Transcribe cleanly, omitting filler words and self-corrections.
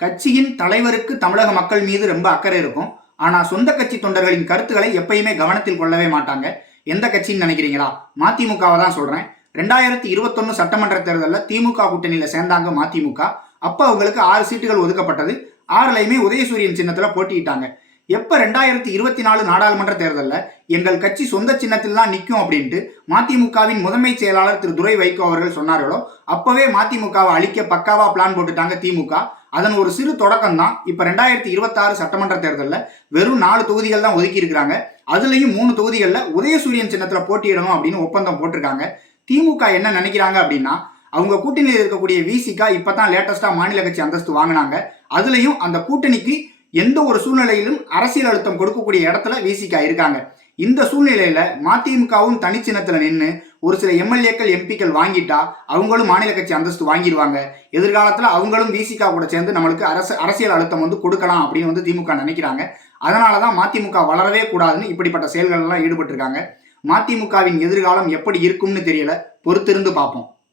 கட்சியின் தலைவருக்கு தமிழக மக்கள் மீது ரொம்ப அக்கறை இருக்கும். ஆனா சொந்த கட்சி தொண்டர்களின் கருத்துக்களை எப்பயுமே கவனத்தில் கொள்ளவே மாட்டாங்க. எந்த கட்சின்னு நினைக்கிறீங்களா? மதிமுகவை தான் சொல்றேன். 2021 சட்டமன்ற தேர்தலில் திமுக கூட்டணியில சேர்ந்தாங்க மதிமுக. அப்ப அவங்களுக்கு 6 சீட்டுகள் ஒதுக்கப்பட்டது. 6லையுமே உதயசூரியன் சின்னத்துல போட்டியிட்டாங்க. எப்ப 2024 நாடாளுமன்ற தேர்தலில் எங்கள் கட்சி சொந்த சின்னத்தில் தான் நிற்கும் அப்படின்ட்டு மதிமுகவின் முதன்மை செயலாளர் திரு துரை வைகோ அவர்கள் சொன்னார்களோ அப்பவே மதிமுகவை அழிக்க பக்காவா பிளான் போட்டுட்டாங்க திமுக. அதன் ஒரு சிறு தொடக்கம் தான் இப்ப 2026 சட்டமன்ற தேர்தலில் வெறும் 4 தொகுதிகள் தான் ஒதுக்கி இருக்கிறாங்க. அதுலயும் 3 தொகுதிகளில் உதயசூரியன் சின்னத்துல போட்டியிடணும் அப்படின்னு ஒப்பந்தம் போட்டிருக்காங்க. திமுக என்ன நினைக்கிறாங்க அப்படின்னா, அவங்க கூட்டணியில் இருக்கக்கூடிய விசிகா இப்பதான் லேட்டஸ்டா மாநில கட்சி அந்தஸ்து வாங்கினாங்க. அதுலயும் அந்த கூட்டணிக்கு எந்த ஒரு சூழ்நிலையிலும் அரசியல் அழுத்தம் கொடுக்கக்கூடிய இடத்துல விசிகா இருக்காங்க. இந்த சூழ்நிலையில மதிமுகவும் தனிச்சின்னத்துல நின்று ஒரு சில எம்எல்ஏக்கள் எம்பிக்கள் வாங்கிட்டா அவங்களும் மாநில கட்சி அந்தஸ்து வாங்கிடுவாங்க. எதிர்காலத்துல அவங்களும் விசிகா கூட சேர்ந்து நம்மளுக்கு அரசியல் அழுத்தம் கொடுக்கலாம் அப்படின்னு திமுக நினைக்கிறாங்க. அதனாலதான் மதிமுக வளரவே கூடாதுன்னு இப்படிப்பட்ட செயல்கள் எல்லாம் ஈடுபட்டு இருக்காங்க. மதிமுகவின் எதிர்காலம் எப்படி இருக்கும்னு தெரியல, பொறுத்திருந்து பார்ப்போம்.